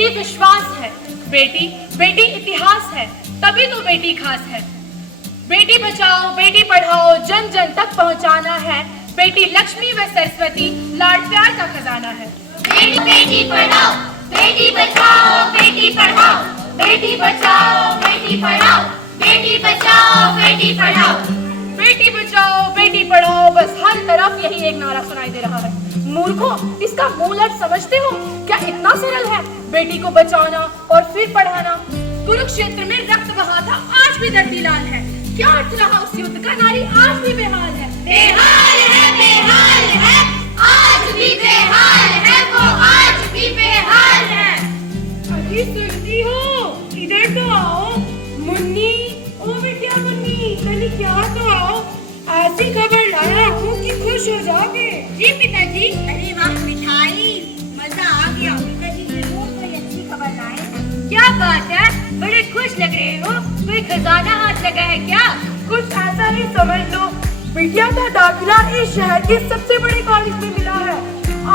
बेटी विश्वास है, बेटी बेटी इतिहास है, तभी तो बेटी खास है। बेटी बचाओ बेटी पढ़ाओ जन जन तक पहुंचाना है, बेटी लक्ष्मी व सरस्वती लाड प्यार का खजाना है। बेटी बेटी पढ़ाओ बेटी बचाओ बेटी पढ़ाओ, बेटी बचाओ बेटी पढ़ाओ, बेटी बचाओ बेटी पढ़ाओ। बेटी बचाओ बेटी पढ़ाओ, बस हर तरफ यही एक नारा सुनाई दे रहा है। मूर्खों, इसका मूल अर्थ समझते हो? क्या इतना सरल है बेटी को बचाना और फिर पढ़ाना? कुरुक्षेत्र में रक्त बहा था, आज भी धरती लाल है। क्या अर्थ रहा उस युद्ध का? नारी आज भी बेहाल है, बेहाल है, आज भी बेहाल है, वो आज भी बेहाल है। अभी सुनती हो? इधर तो आओ। मुन्नी, ओ बिटिया मुन्नी, तनी क्या तो आओ। ऐसी खबर लाया हूँ कि खुश हो जाओगे। जी पिताजी। अरे वाह मिठाई, मजा आ गया। पिताजी जरूर कोई अच्छी खबर लाए। क्या बात है, बड़े खुश लग रहे हो। कोई खजाना हाथ लगा है क्या? कुछ ऐसा ही समझ लो। बिटिया का दाखिला इस शहर के सबसे बड़े कॉलेज में मिला है।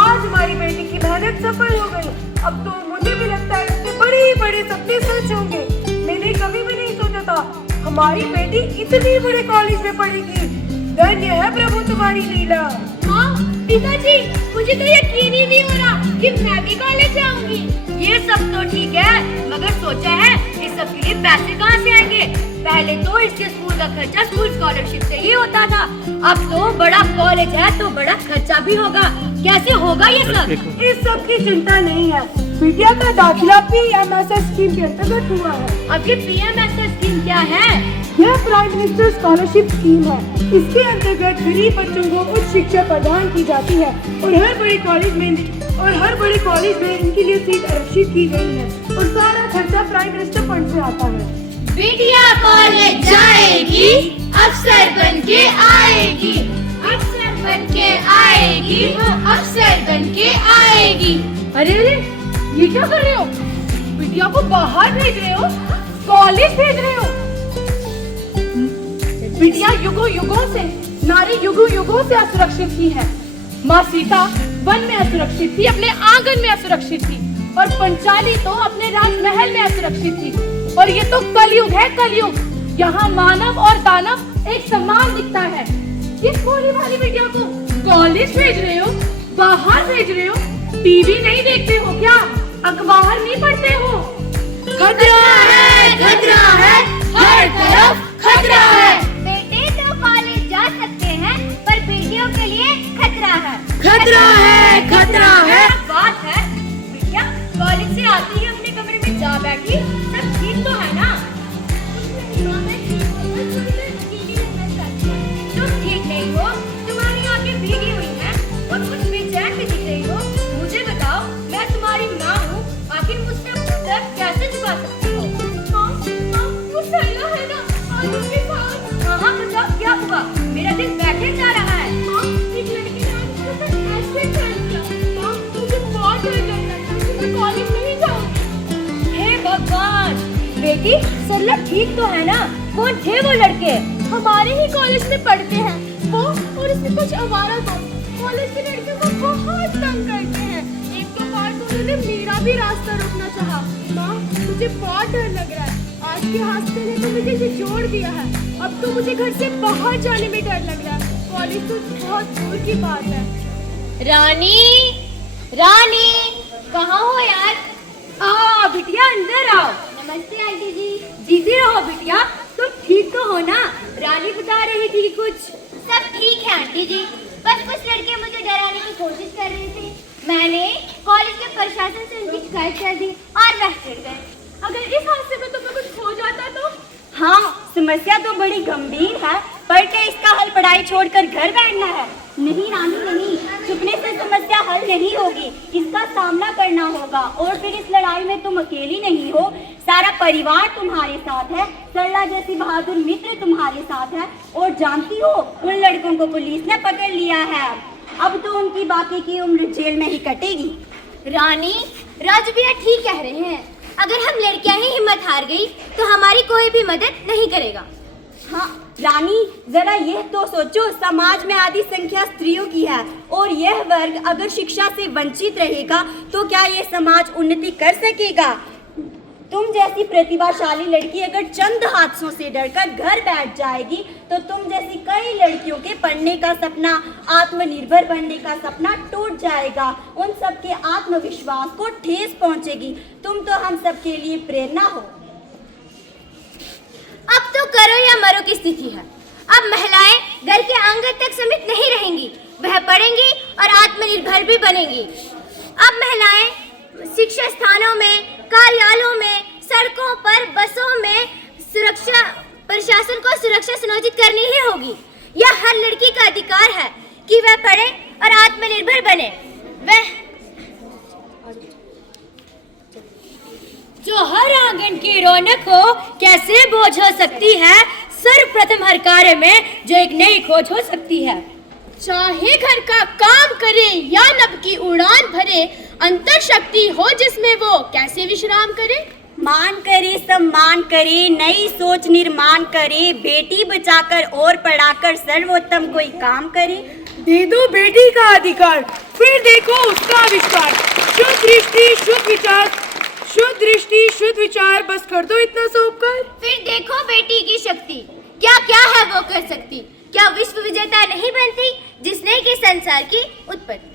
आज हमारी बेटी की मेहनत सफल हो गई। अब तो मुझे भी लगता है इसके बड़े बड़े सपने सच होंगे। मैंने कभी भी नहीं सोचा था हमारी बेटी इतनी बड़े कॉलेज में पढ़ेगी। धन्य है प्रभु तुम्हारी लीला। हाँ पिताजी, मुझे तो यकीन ही नहीं हो रहा कि मैं भी कॉलेज जाऊंगी। ये सब तो ठीक है, मगर सोचा है इस सब के लिए पैसे कहाँ से आएंगे? पहले तो इसके स्कूल का खर्चा स्कूल स्कॉलरशिप से ही होता था। अब तो बड़ा कॉलेज है तो बड़ा खर्चा भी होगा। कैसे होगा ये सब? इस सब की चिंता नहीं है। बिटिया का दाखिला PMSS स्कीम के अंतर्गत हुआ है। अब ये PMSS स्कीम क्या है? यह प्राइम मिनिस्टर स्कॉलरशिप स्कीम है। इसके अंतर्गत गरीब बच्चों को उच्च शिक्षा प्रदान की जाती है और हर बड़े कॉलेज में इनके लिए सीट आरक्षित की गई है और सारा खर्चा प्राइम मिनिस्टर फंड से आता है। बिटिया कॉलेज जाएगी, अफसर बन के आएगी, अफसर बन के आएगी, वो अफसर बन के आएगी। अरे अरे, ये क्या कर रहे हो? बिटिया को बाहर भेज रहे हो, कॉलेज भेज रहे हो? बिटिया युगों युगों से, नारी युगों युगों से असुरक्षित ही है। माँ सीता वन में असुरक्षित थी, अपने आंगन में असुरक्षित थी, और पंचाली तो अपने राजमहल में असुरक्षित थी। और ये तो कलयुग है, कलयुग। यहाँ मानव और दानव एक समान दिखता है। इस भोली भाली बिटिया को कॉलेज भेज रहे हो, बाहर भेज रहे हो? टीवी नहीं देखते हो क्या? अखबार नहीं पढ़ते हो? खतरा है, हर तरफ खतरा है। बेटे तो कॉलेज जा सकते हैं, पर बेटियों के लिए खतरा है। खतरा है। बात है बिटिया कॉलेज से आती ही अपने कमरे में जा बैठी। सब ठीक तो है ना? तुम ठीक नहीं हो, तुम्हारी आंखें भीगी हुई हैं और कुछ बेचैन भी दिख रही हो। मुझे बताओ, मैं तुम्हारी माँ हूँ, आखिर मुझसे अपना दर्द कैसे छुपा सकती हो? वो सैला है ना, आलू के साथ। हाँ बताओ क्या हुआ? मेरा दिल बैठे जा रहा है। एक लड़की ने आज मुझसे ऐसे कर दिया। मुझे बहुत डर लग रहा है, मैं कॉलेज नहीं जाऊंगी। हे भगवान, बेटी सरला ठीक तो है ना? कौन थे वो लड़के? हमारे ही कॉलेज में पढ़ते हैं वो, और इसमें कुछ आवारा दोस्त कॉलेज के लड़कियों को बहुत तंग करते हैं। एक तो बार तो उन्होंने मेरा भी रास्ता रोकना चाहा। माँ, मुझे बहुत डर लग रहा है। आज के हादसे ने तो मुझे झिझोड़ दिया है। अब तो मुझे घर से बाहर जाने में डर लग रहा है। कॉलेज तो बहुत दूर की बात है। रानी, रानी, कहाँ हो यार? बिटिया अंदर आओ। नमस्ते आंटी जी। जीती रहो बिटिया, तुम ठीक तो हो ना? रानी बता रही थी कुछ। सब ठीक है आंटी जी, बस कुछ लड़के मुझे डराने की कोशिश कर रहे थे। मैंने कॉलेज के प्रशासन से उनकी शिकायत कर दी और वह चिढ़ गए। अगर इस हादसे में तुम्हें कुछ हो जाता तो? हाँ, समस्या तो बड़ी गंभीर है, पढ़ के इसका हल पढ़ाई छोड़कर घर बैठना है। नहीं रानी नहीं, चुपने से समस्या हल नहीं होगी, इसका सामना करना होगा। और फिर इस लड़ाई में तुम अकेली नहीं हो, सारा परिवार तुम्हारे साथ है। सरला जैसी बहादुर मित्र तुम्हारे साथ है। और जानती हो, उन लड़कों को पुलिस ने पकड़ लिया है। अब तो उनकी बाकी की उम्र जेल में ही कटेगी। रानी, राजू भैया ठीक कह रहे हैं। अगर हम लड़कियां ही हिम्मत हार गई तो हमारी कोई भी मदद नहीं करेगा। हाँ रानी, जरा यह तो सोचो, समाज में आधी संख्या स्त्रियों की है और यह वर्ग अगर शिक्षा से वंचित रहेगा तो क्या यह समाज उन्नति कर सकेगा? तुम जैसी प्रतिभाशाली लड़की अगर चंद हादसों से डरकर घर बैठ जाएगी तो तुम जैसी कई लड़कियों के पढ़ने का सपना, आत्मनिर्भर बनने का सपना टूट जाएगा। उन सबके आत्मविश्वास को ठेस पहुंचेगी। तुम तो हम सबके लिए प्रेरणा हो। अब तो करो या मरो की स्थिति है। अब महिलाएं घर के आंगन तक सीमित नहीं रहेंगी, वह पढ़ेंगी और आत्मनिर्भर भी बनेंगी। अब महिलाएं शिक्षा स्थानों में, कार्यालयों में, सड़कों पर, बसों में सुरक्षा, प्रशासन को सुरक्षा सुनिश्चित करनी ही होगी। यह हर लड़की का अधिकार है कि वह पढ़े और आत्मनिर्भर बने। वह जो हर आंगन की रौनक हो कैसे बोझ हो सकती है, सर्वप्रथम हर कार्य में जो एक नई खोज हो सकती है। चाहे घर का काम करे या नभ की उड़ान भरे, अंतर शक्ति हो जिसमें वो कैसे विश्राम करे। मान करे, सम्मान करे, नई सोच निर्माण करे, बेटी बचाकर और पढ़ाकर सर्वोत्तम कोई काम करे। दे दो बेटी का अधिकार, फिर देखो उसका आविष्कार। शुद्ध दृष्टि शुद्ध विचार, शुद्ध दृष्टि शुद्ध विचार, बस कर दो इतना सा उपकार। फिर देखो बेटी की शक्ति, क्या क्या है वो कर सकती। क्या विश्व विजेता नहीं बनती जिसने की संसार की उत्पत्ति।